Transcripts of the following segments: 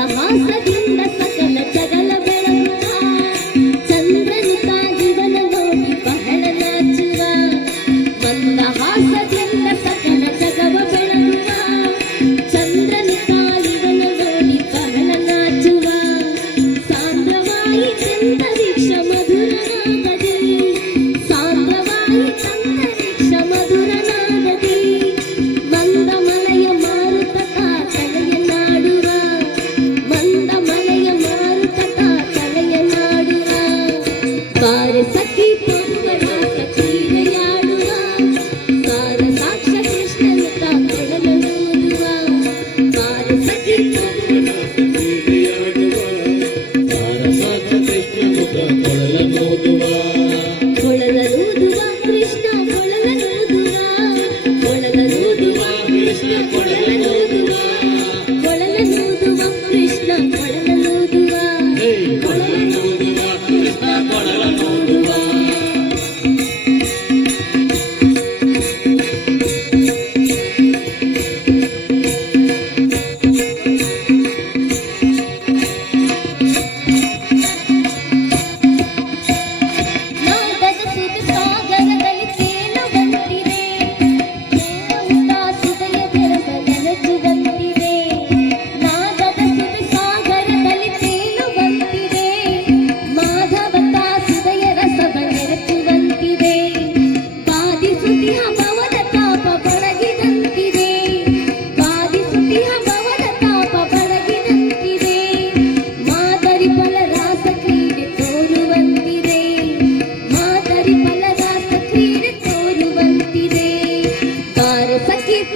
నమస్కృంద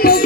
Thank you.